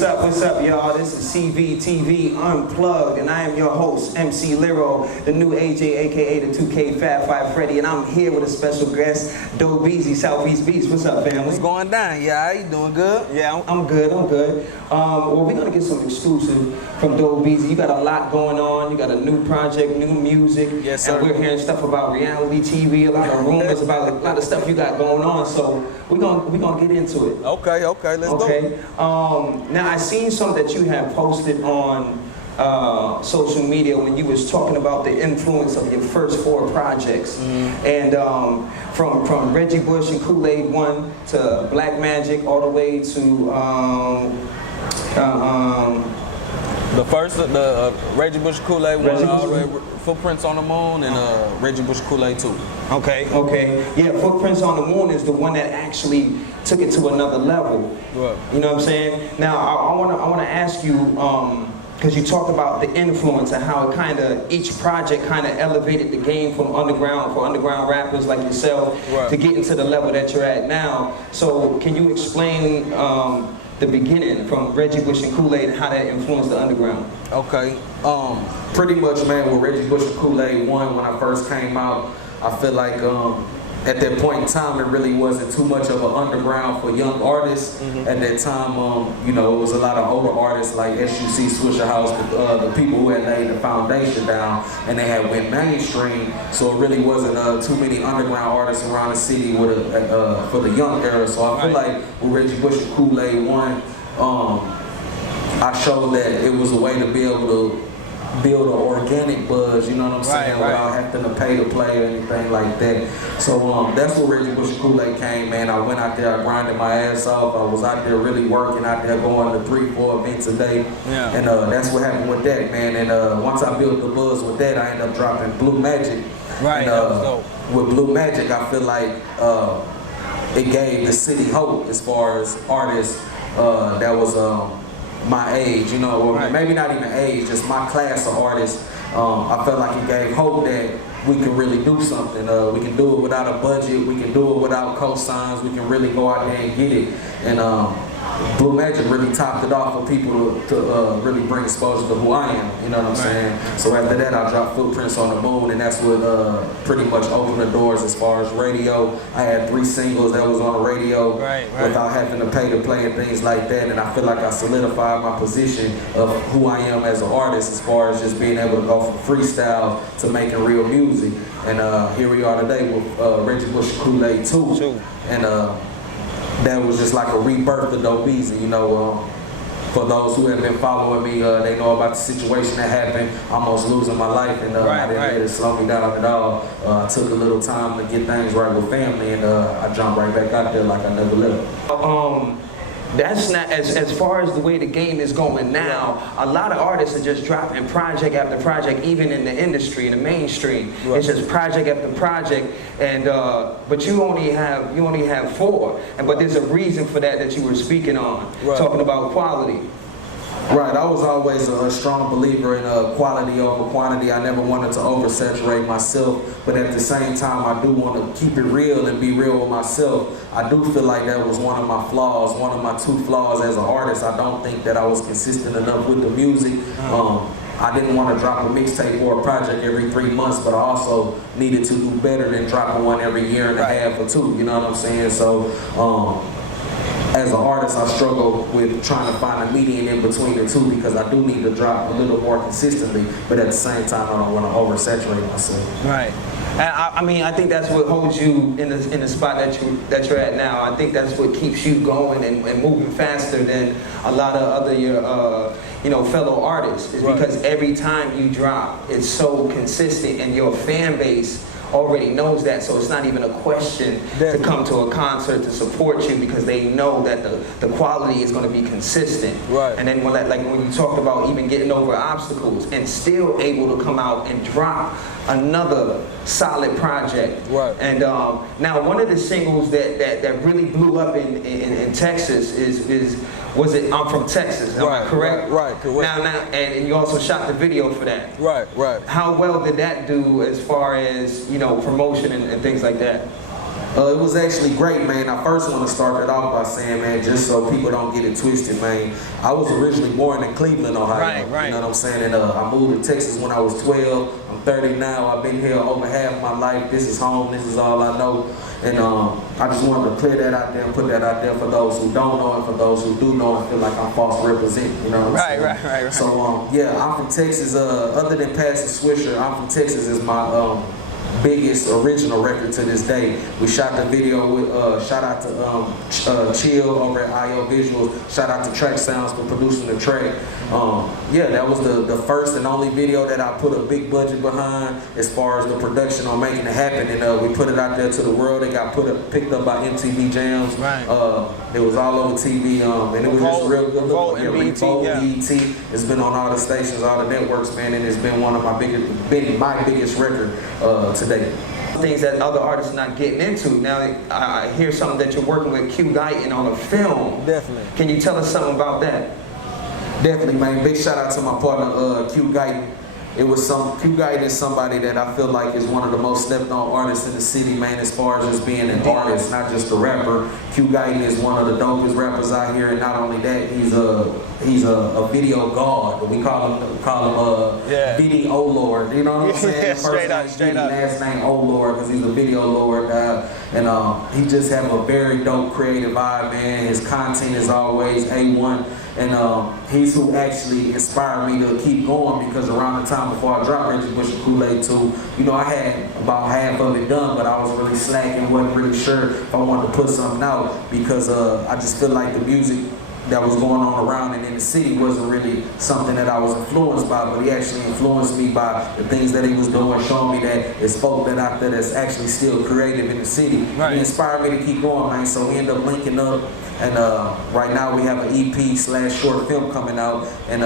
What's up, y'all? This is CVTV Unplugged, and I am your host, MC Liro, the new AJ, aka the 2K Fab Five Freddy, and I'm here with a special guest, Doughbeezy, Southeast Beast. What's up, family? What's going down? Yeah, you doing good? Yeah, I'm good. Well, we're gonna get some exclusive from Doughbeezy. You got a lot going on. You got a new project, new music. Yes, sir. And we're hearing stuff about reality TV, a lot of rumors about a lot of stuff you got going on. So we're gonna get into it. Okay, let's go. Now I seen something that you have posted on social media when you was talking about the influence of your first 4 projects, and from Reggie Bush and Kool-Aid 1 to Black Magic all the way to Reggie Bush Kool-Aid 1, all the way Footprints on the Moon, and Reggie Bush Kool-Aid 2. Okay. Yeah, Footprints on the Moon is the one that actually took it to another level. Right. You know what I'm saying? Now I wanna ask you, because you talked about the influence and how it each project kind of elevated the game for underground rappers like yourself, right, to get into the level that you're at now. So can you explain the beginning from Reggie Bush and Kool-Aid and how that influenced the underground? Okay. Pretty much, man, with Reggie Bush and Kool-Aid 1, when I first came out, I feel like at that point in time, it really wasn't too much of an underground for young artists. At that time, you know, it was a lot of older artists like SUC, Swisher House, the people who had laid the foundation down, and they had went mainstream. So it really wasn't too many underground artists around the city with for the young era. So I feel like with Reggie Bush and Kool-Aid 1, I showed that it was a way to be able to build an organic buzz, you know what I'm saying, without having to pay to play or anything like that. So that's where Reggie Bush and Kool-Aid came, man. I went out there, I grinded my ass off. I was out there really working, out there going to 3-4 events a day. Yeah. And that's what happened with that, man. And once I built the buzz with that, I ended up dropping Blue Magic. Right. And, with Blue Magic, I feel like it gave the city hope as far as artists that was my age, you know, or maybe not even age, just my class of artists. I felt like it gave hope that we can really do something. We can do it without a budget. We can do it without cosigns. We can really go out there and get it. And Blue Magic really topped it off for people to really bring exposure to who I am. You know what I'm saying? So after that, I dropped Footprints on the Moon, and that's what pretty much opened the doors as far as radio. I had 3 singles that was on the radio without having to pay to play and things like that. And I feel like I solidified my position of who I am as an artist as far as just being able to go from freestyle to making real music. And here we are today with Reggie Bush Kool-Aid 2. And that was just like a rebirth of Doughbeezy, you know. For those who have been following me, they know about the situation that happened, almost losing my life, and I didn't let it slow me down at all. I took a little time to get things right with family, and I jumped right back out there like I never left. That's not, as far as the way the game is going now, a lot of artists are just dropping project after project, even in the industry, in the mainstream. It's just project after project, and but you only have 4, but there's a reason for that you were speaking on, talking about quality. Right, I was always a strong believer in quality over quantity. I never wanted to oversaturate myself, but at the same time, I do want to keep it real and be real with myself. I do feel like that was one of my flaws, one of my 2 flaws as an artist. I don't think that I was consistent enough with the music. I didn't want to drop a mixtape or a project every 3 months, but I also needed to do better than dropping one every year and a half or 2, you know what I'm saying? So, as an artist, I struggle with trying to find a median in between the 2 because I do need to drop a little more consistently, but at the same time, I don't want to oversaturate myself. Right. And I mean, I think that's what holds you in the spot that you're at now. I think that's what keeps you going and moving faster than a lot of other fellow artists. Is because every time you drop, it's so consistent, and your fan base already knows that, so it's not even a question to come to a concert to support you because they know that the quality is going to be consistent. And then when you talked about even getting over obstacles and still able to come out and drop another solid project. And now one of the singles that really blew up in Texas was it I'm From Texas, am I correct? Correct. Now, and you also shot the video for that. Right. How well did that do as far as, promotion and things like that? It was actually great, man. I first want to start it off by saying, man, just so people don't get it twisted, man, I was originally born in Cleveland, Ohio. Right. You know what I'm saying? And I moved to Texas when I was 12. I'm 30 now. I've been here over half my life. This is home. This is all I know. And I just wanted to clear that out there and put that out there for those who don't know and for those who do know and feel like I'm false representing. You know what I'm saying? Right. So, yeah, I'm from Texas. Other than Pastor Swisher, I'm from Texas is my biggest original record to this day. We shot the video with shout out to Chill over at IO Visuals. Shout out to Track Sounds for producing the track. Yeah, that was the first and only video that I put a big budget behind as far as the production on making it happen, and we put it out there to the world. It got picked up by MTV Jams. Right. It was all over TV, and it was just real good. Vote and BET. It's been on all the stations, all the networks, man, and it's been one of my biggest record to date. Things that other artists are not getting into. Now, I hear something that you're working with Q Guyton on a film. Definitely. Can you tell us something about that? Definitely, man. Big shout out to my partner, Q Guyton. Q Guyton is somebody that I feel like is one of the most slept on artists in the city, man, as far as just being an artist, not just a rapper. Q Guyton is one of the dopest rappers out here, and not only that, he's a video god. We call him Video Lord. You know what I'm saying? Straight up. Last name O Lord because he's a video lord, and he just have a very dope creative vibe, man. His content is always A1. And he's who actually inspired me to keep going, because around the time before I dropped Reggie Bush and Kool-Aid 2, you know, I had about half of it done, but I was really slacking, wasn't really sure if I wanted to put something out, because I just feel like the music that was going on around and in the city wasn't really something that I was influenced by, but he actually influenced me by the things that he was doing, showing me that it's folk that out there that's actually still creative in the city. Right. He inspired me to keep going, man, so we ended up linking up. And right now we have an EP/short film coming out, and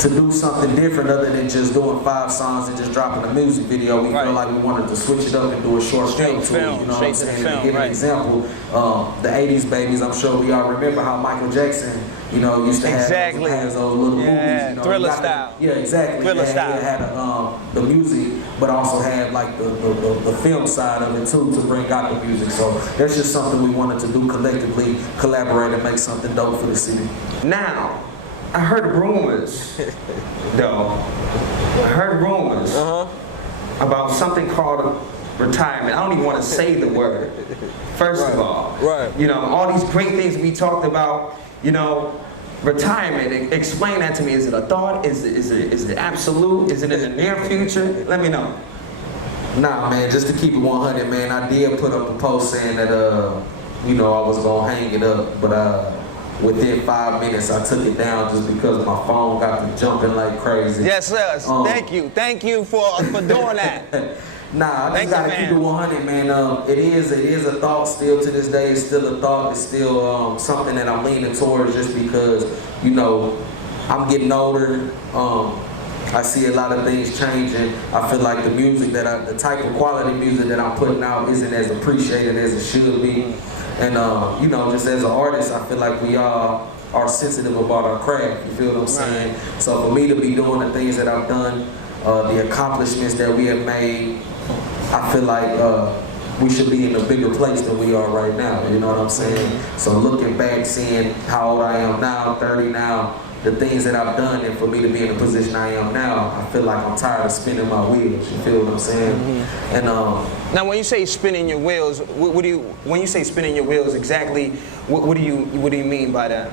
to do something different other than just doing 5 songs and just dropping a music video, we feel like we wanted to switch it up and do a short film to it. You know what I'm saying? To give an example, the 80s babies, I'm sure we all remember how Michael Jackson, you know, used to have those little movies. You know, Thriller style. Yeah, exactly. Thriller style. He had the music, but also had like the film side of it too, to bring out the music. So that's just something we wanted to do collectively, collaborate and make something dope for the city. Now, I heard rumors, though. I heard rumors about something called retirement. I don't even want to say the word. First of all, you know, all these great things we talked about, you know, retirement. Explain that to me. Is it a thought? Is it absolute? Is it in the near future? Let me know. Nah, man, just to keep it 100, man, I did put up a post saying that, you know, I was going to hang it up, but within 5 minutes, I took it down just because my phone got to jumping like crazy. Yes, sir. Thank you for doing that. Nah, I just gotta keep it 100, man. It is a thought still to this day. It's still a thought. It's still something that I'm leaning towards, just because, you know, I'm getting older. I see a lot of things changing. I feel like the music the type of quality music that I'm putting out isn't as appreciated as it should be. And you know, just as an artist, I feel like we all are sensitive about our craft. You feel what I'm saying? So for me to be doing the things that I've done, the accomplishments that we have made, I feel like we should be in a bigger place than we are right now. You know what I'm saying? So looking back, seeing how old I am now, 30 now, the things that I've done, and for me to be in the position I am now, I feel like I'm tired of spinning my wheels. You feel what I'm saying? And now, when you say spinning your wheels, when you say spinning your wheels, exactly what do you mean by that?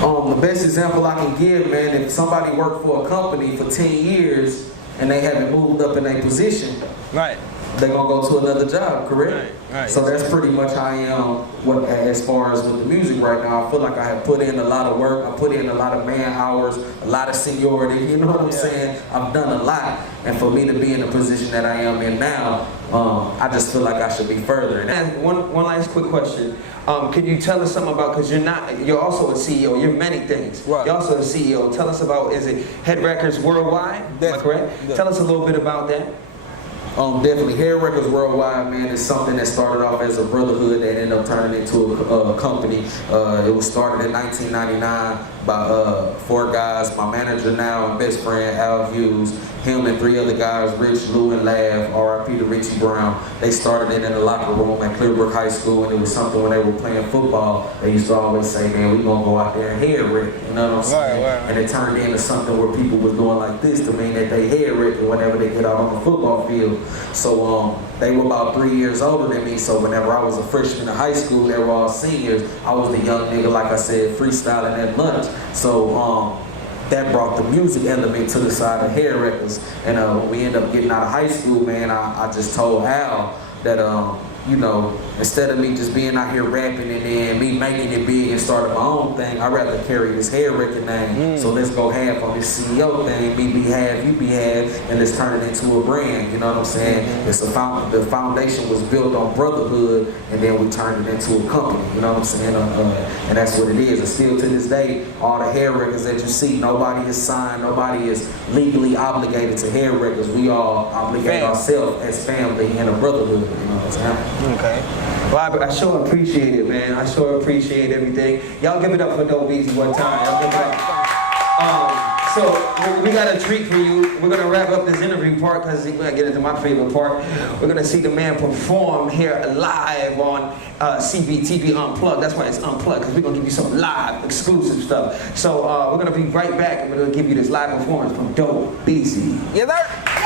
The best example I can give, man, if somebody worked for a company for 10 years and they haven't moved up in their position, they're gonna go to another job, correct? Right. So that's pretty much how I am as far as with the music right now. I feel like I have put in a lot of work. I put in a lot of man hours, a lot of seniority. You know what I'm saying? I've done a lot, and for me to be in the position that I am in now, I just feel like I should be further. And one last quick question. Can you tell us something about, because you're also a CEO, you're many things. Right. You're also a CEO. Tell us about, is it Head Records Worldwide? Am I correct? Definitely. Tell us a little bit about that. Definitely. Head Records Worldwide, man, is something that started off as a brotherhood that ended up turning into a company. It was started in 1999 by 4 guys, my manager now and best friend, Al Hughes, him and 3 other guys, Rich, Lou, and Lav, R.I.P. to Richie Brown, they started it in the locker room at Clearbrook High School, and it was something when they were playing football, they used to always say, man, we gonna go out there and head Rick, you know what I'm saying? Right. And it turned into something where people was doing like this to mean that they head Rick whenever they get out on the football field. So they were about 3 years older than me, so whenever I was a freshman in high school, they were all seniors. I was the young nigga, like I said, freestyling at lunch. So that brought the music element to the side of hair records. And when we ended up getting out of high school, man, I just told Al that, you know, instead of me just being out here rapping and then me making it big and starting my own thing, I'd rather carry this hair record name. So let's go half on this CEO thing, me be half, you be half, and let's turn it into a brand, you know what I'm saying? It's the foundation was built on brotherhood, and then we turned it into a company, you know what I'm saying? And that's what it is. And still to this day, all the hair records that you see, nobody is signed, nobody is legally obligated to hair records. We all obligate ourselves as family and a brotherhood, you know what I'm saying? Okay. Well, I sure appreciate it, man. I sure appreciate everything. Y'all give it up for Doughbeezy one time. Y'all give it up. So we got a treat for you. We're gonna wrap up this interview part because we're gonna get into my favorite part. We're gonna see the man perform here live on CBTV Unplugged. That's why it's Unplugged, because we're gonna give you some live exclusive stuff. So we're gonna be right back and we're gonna give you this live performance from Doughbeezy. Yes, sir.